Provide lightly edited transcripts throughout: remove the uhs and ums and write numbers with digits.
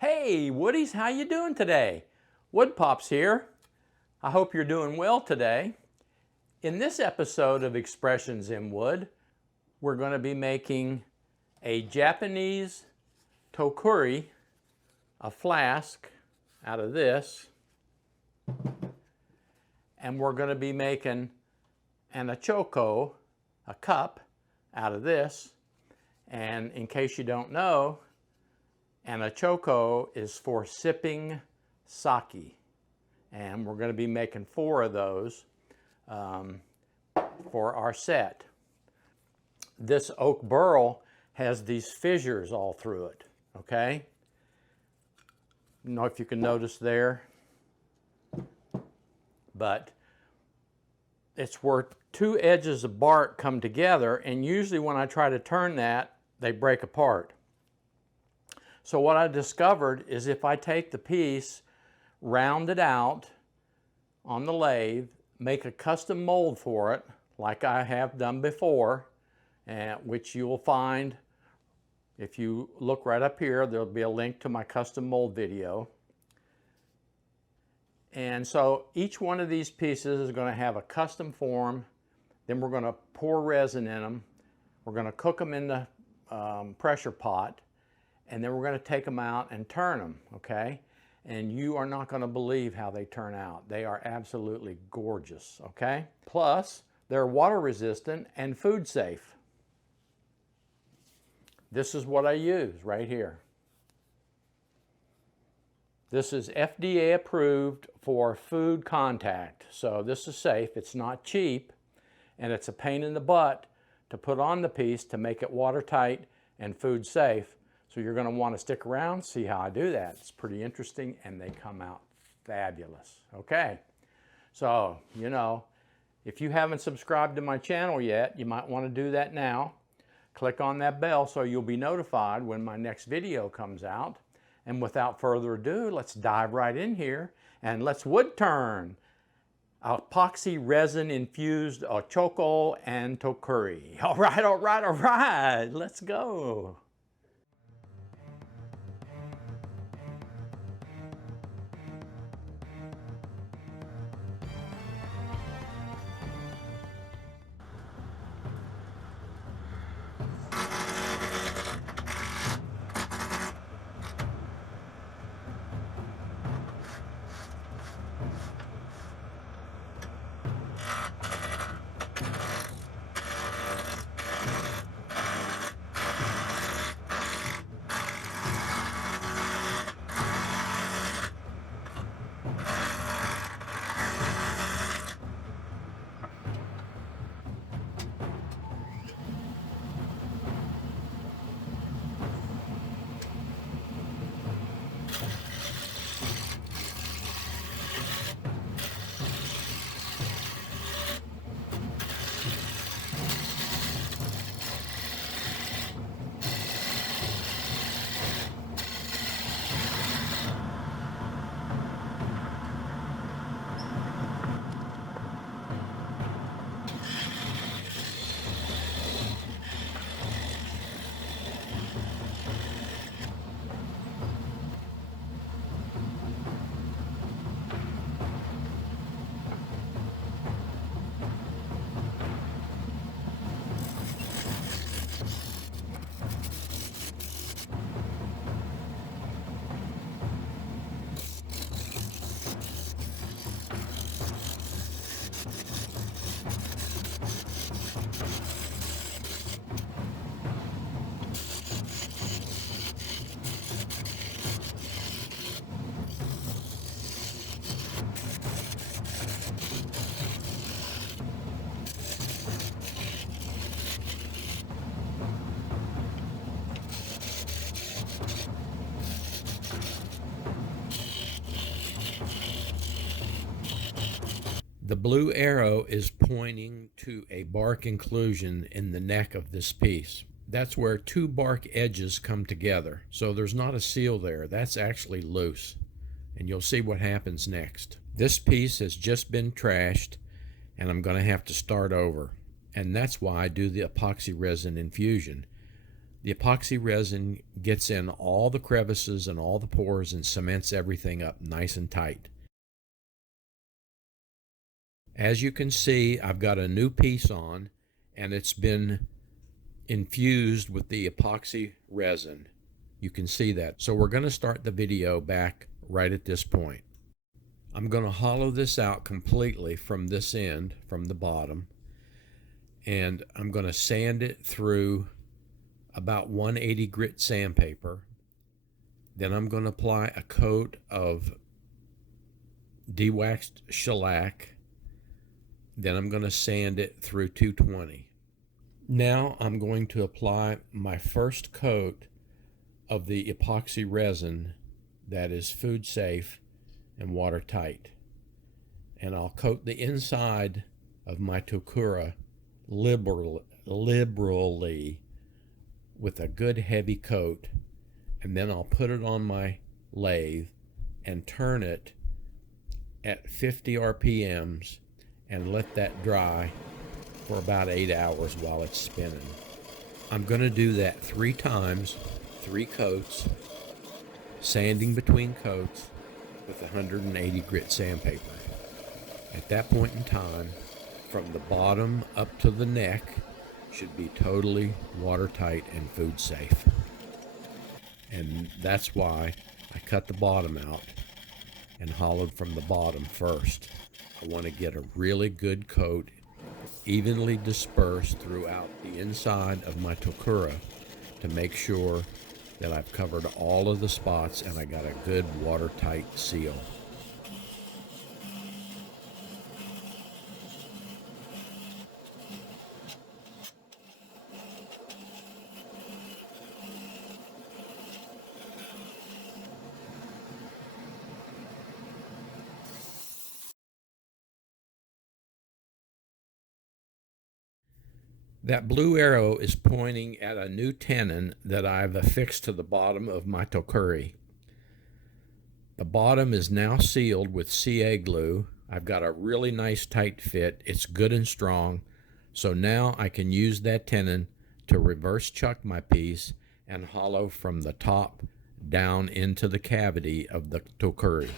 Hey, Woodies, how you doing today? Woodpops here. I hope you're doing well today. In this episode of Expressions in Wood, we're going to be making a Japanese Tokkuri, a flask out of this, and we're going to be making an Ochoko, a cup, out of this. And in case you don't know, an Ochoko is for sipping sake. And we're going to be making 4 of those for our set. This oak burl has these fissures all through it, okay? I don't know if you can notice there, but it's where 2 edges of bark come together, and usually when I try to turn that, they break apart. So what I discovered is if I take the piece, round it out on the lathe, make a custom mold for it, like I have done before, which you will find if you look right up here, there'll be a link to my custom mold video. And so each one of these pieces is going to have a custom form. Then we're going to pour resin in them. We're going to cook them in the pressure pot. And then we're going to take them out and turn them, okay? And you are not going to believe how they turn out. They are absolutely gorgeous, okay? Plus, they're water resistant and food safe. This is what I use right here. This is FDA approved for food contact. So this is safe, it's not cheap, and it's a pain in the butt to put on the piece to make it watertight and food safe. So you're going to want to stick around, see how I do that. It's pretty interesting, and they come out fabulous. Okay, so, you know, if you haven't subscribed to my channel yet, you might want to do that now. Click on that bell so you'll be notified when my next video comes out. And without further ado, let's dive right in here, and let's wood turn. Epoxy resin infused Ochoko and Tokkuri. All right, let's go. The blue arrow is pointing to a bark inclusion in the neck of this piece. That's where 2 bark edges come together. So there's not a seal there. That's actually loose. And you'll see what happens next. This piece has just been trashed, and I'm going to have to start over. And that's why I do the epoxy resin infusion. The epoxy resin gets in all the crevices and all the pores and cements everything up nice and tight. As you can see, I've got a new piece on, and it's been infused with the epoxy resin. You can see that. So we're going to start the video back right at this point. I'm going to hollow this out completely from this end, from the bottom, and I'm going to sand it through about 180 grit sandpaper. Then I'm going to apply a coat of de-waxed shellac. Then I'm going to sand it through 220. Now I'm going to apply my first coat of the epoxy resin that is food safe and watertight. And I'll coat the inside of my Tokkuri liberally with a good heavy coat, and then I'll put it on my lathe and turn it at 50 RPMs and let that dry for about 8 hours while it's spinning. I'm going to do that 3 times, 3 coats, sanding between coats with 180 grit sandpaper. At that point in time, from the bottom up to the neck should be totally watertight and food safe. And that's why I cut the bottom out and hollowed from the bottom first. I want to get a really good coat evenly dispersed throughout the inside of my Tokkuri to make sure that I've covered all of the spots and I got a good watertight seal. That blue arrow is pointing at a new tenon that I've affixed to the bottom of my Tokkuri. The bottom is now sealed with CA glue. I've got a really nice tight fit. It's good and strong. So now I can use that tenon to reverse chuck my piece and hollow from the top down into the cavity of the Tokkuri.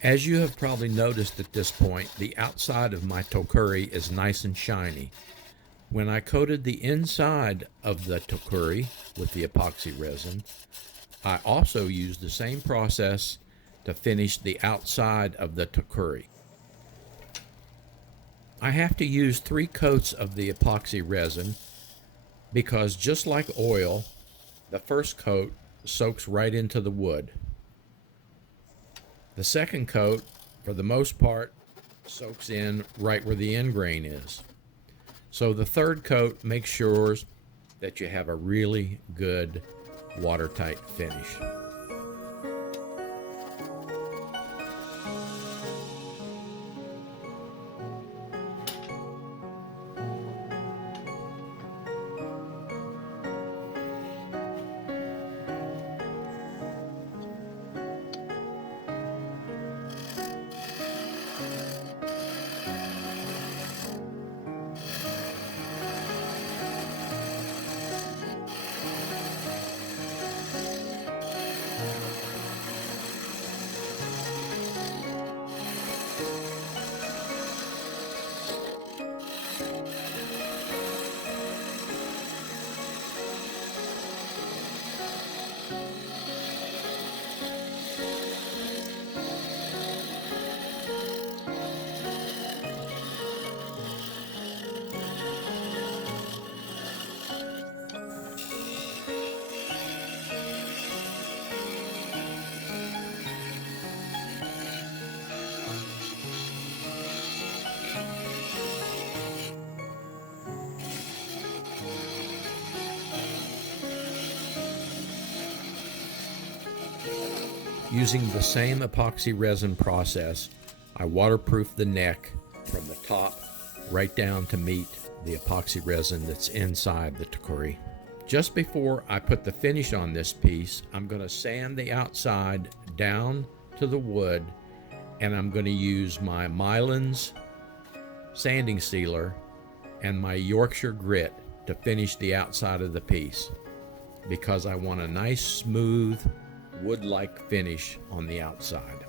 As you have probably noticed at this point, the outside of my Tokkuri is nice and shiny. When I coated the inside of the Tokkuri with the epoxy resin, I also used the same process to finish the outside of the Tokkuri. I have to use 3 coats of the epoxy resin because just like oil, the first coat soaks right into the wood. The second coat, for the most part, soaks in right where the end grain is. So the third coat makes sure that you have a really good watertight finish. Using the same epoxy resin process, I waterproof the neck from the top right down to meet the epoxy resin that's inside the Tokkuri. Just before I put the finish on this piece, I'm going to sand the outside down to the wood and I'm going to use my Mylan's sanding sealer and my Yorkshire grit to finish the outside of the piece, because I want a nice smooth wood-like finish on the outside.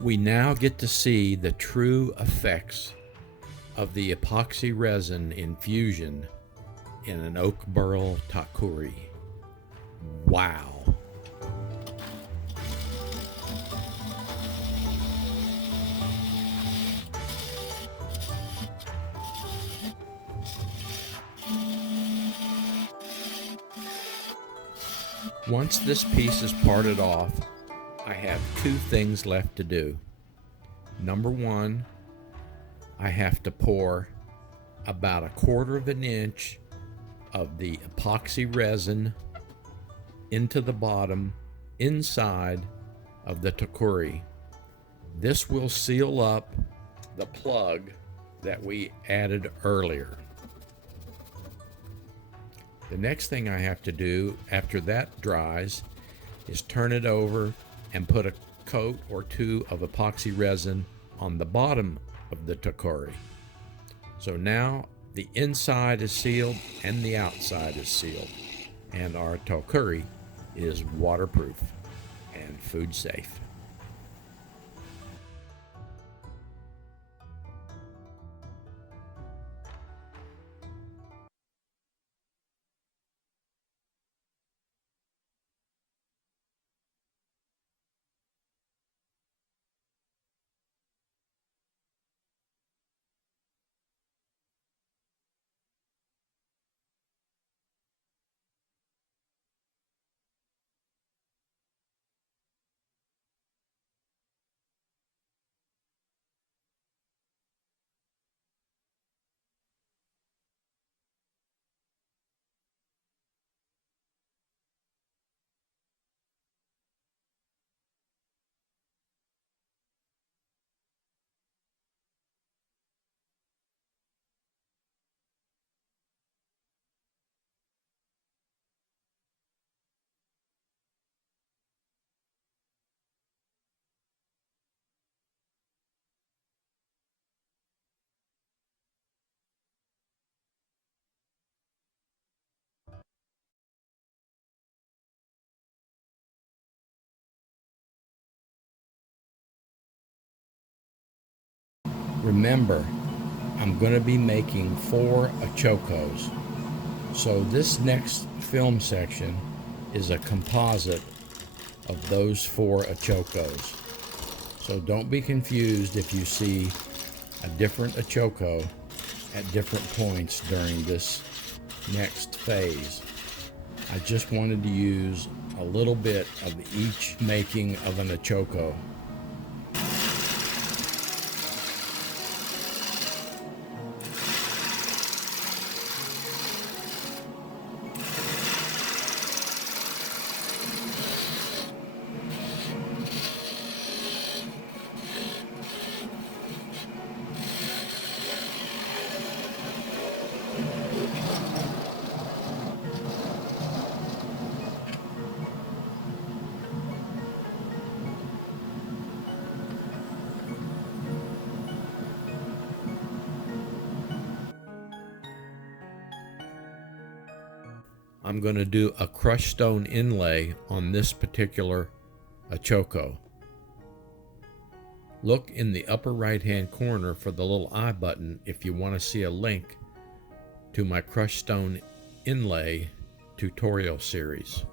We now get to see the true effects of the epoxy resin infusion in an oak burl Tokkuri. Wow! Once this piece is parted off, I have two things left to do. Number one, I have to pour about 1/4 of an inch of the epoxy resin into the bottom inside of the Tokkuri. This will seal up the plug that we added earlier. The next thing I have to do after that dries is turn it over and put a coat or two of epoxy resin on the bottom of the Tokkuri. So now the inside is sealed and the outside is sealed, and our Tokkuri is waterproof and food safe. Remember, I'm going to be making 4 Ochokos. So this next film section is a composite of those 4 Ochokos. So don't be confused if you see a different Ochoko at different points during this next phase. I just wanted to use a little bit of each making of an Ochoko. I'm going to do a crushed stone inlay on this particular Ochoko. Look in the upper right hand corner for the little I button if you want to see a link to my crushed stone inlay tutorial series.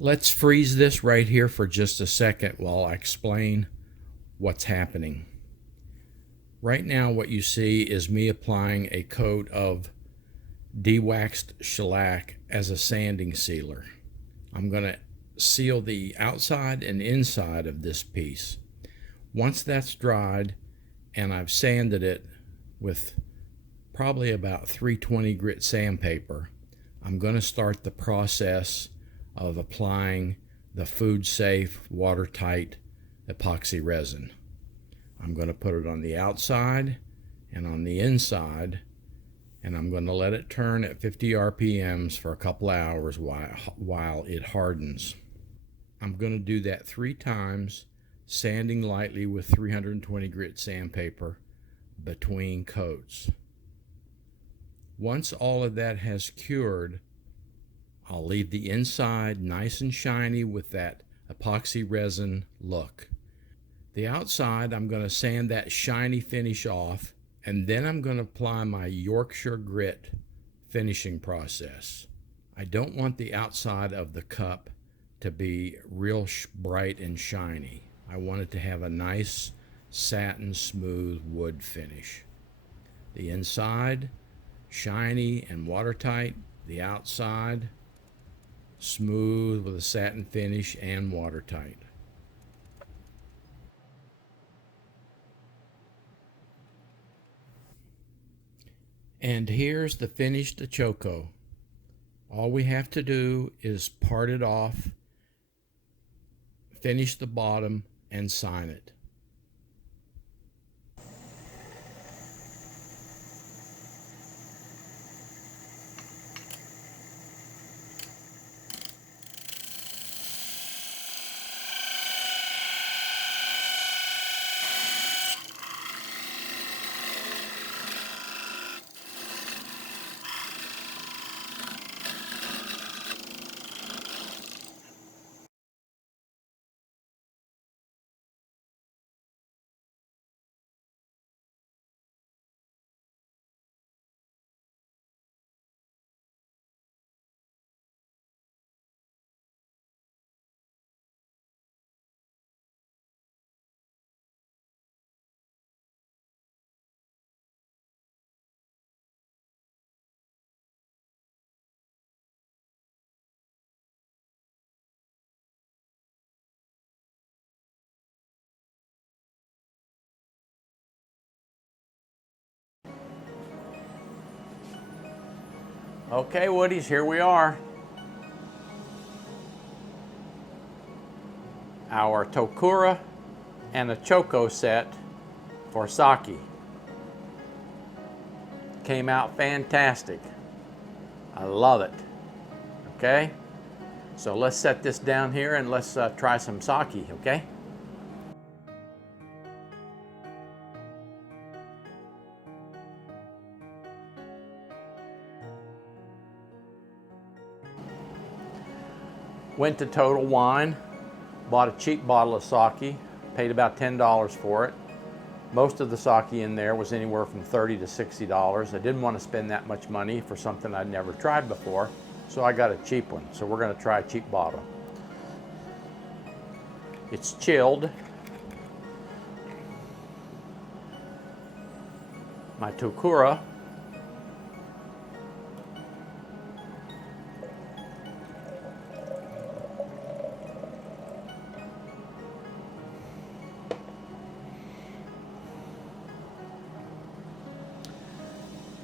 Let's freeze this right here for just a second while I explain what's happening. Right now what you see is me applying a coat of de-waxed shellac as a sanding sealer. I'm going to seal the outside and inside of this piece. Once that's dried and I've sanded it with probably about 320 grit sandpaper, I'm going to start the process of applying the food safe, watertight epoxy resin. I'm going to put it on the outside and on the inside, and I'm going to let it turn at 50 RPMs for a couple hours while it hardens. I'm going to do that 3 times, sanding lightly with 320 grit sandpaper between coats. Once all of that has cured, I'll leave the inside nice and shiny with that epoxy resin look. The outside, I'm going to sand that shiny finish off, and then I'm going to apply my Yorkshire grit finishing process. I don't want the outside of the cup to be real bright and shiny. I want it to have a nice satin smooth wood finish. The inside, shiny and watertight. The outside, smooth with a satin finish and watertight. And here's the finished Ochoko. All we have to do is part it off, finish the bottom, and sign it. Okay, Woodies, here we are. Our Tokkuri and Ochoko set for sake. Came out fantastic. I love it. Okay, so let's set this down here and let's try some sake, okay? Went to Total Wine, bought a cheap bottle of sake, paid about $10 for it. Most of the sake in there was anywhere from $30 to $60. I didn't want to spend that much money for something I'd never tried before, so I got a cheap one. So we're going to try a cheap bottle. It's chilled. My Tokkuri.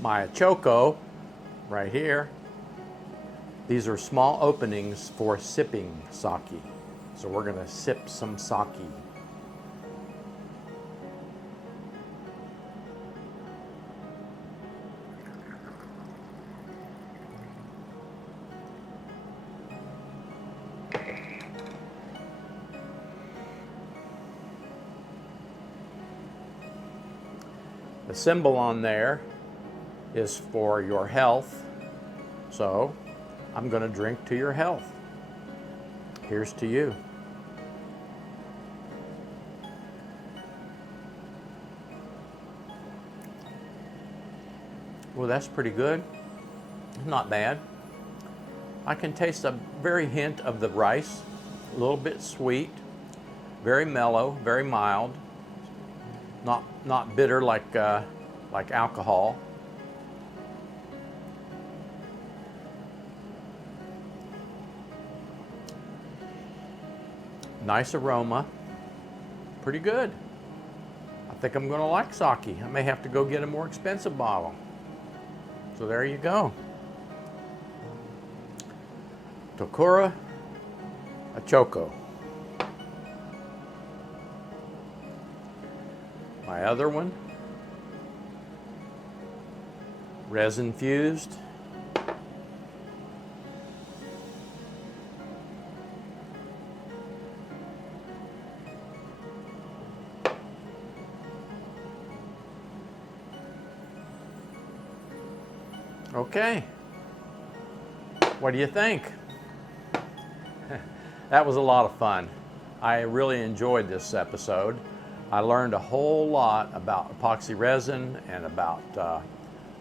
My Ochoko, right here. These are small openings for sipping sake. So we're going to sip some sake. The symbol on there is for your health, so I'm going to drink to your health. Here's to you. Well, that's pretty good. Not bad. I can taste a very hint of the rice, a little bit sweet, very mellow, very mild, not bitter like alcohol. Nice aroma, pretty good. I think I'm going to like sake. I may have to go get a more expensive bottle. So there you go. Tokkuri and Ochoko. My other one, resin fused. Okay, what do you think? That was a lot of fun. I really enjoyed this episode. I learned a whole lot about epoxy resin and about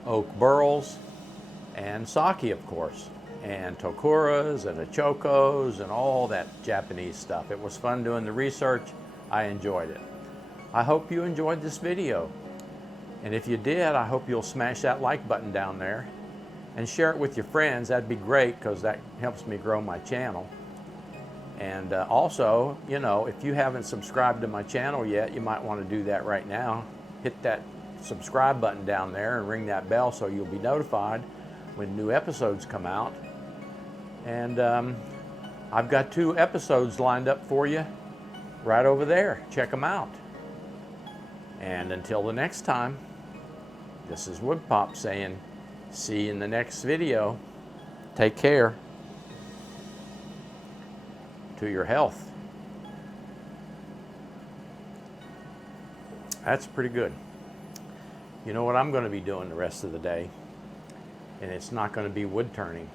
oak burls and sake, of course, and Tokkuris and Ochokos and all that Japanese stuff. It was fun doing the research. I enjoyed it. I hope you enjoyed this video. And if you did, I hope you'll smash that like button down there and share it with your friends. That'd be great, because that helps me grow my channel. And also, you know, if you haven't subscribed to my channel yet, you might want to do that right now. Hit that subscribe button down there and ring that bell so you'll be notified when new episodes come out. And I've got 2 episodes lined up for you right over there. Check them out. And until the next time, this is Woodpop saying, see you in the next video. Take care. To your health. That's pretty good. You know what I'm going to be doing the rest of the day? And it's not going to be wood turning.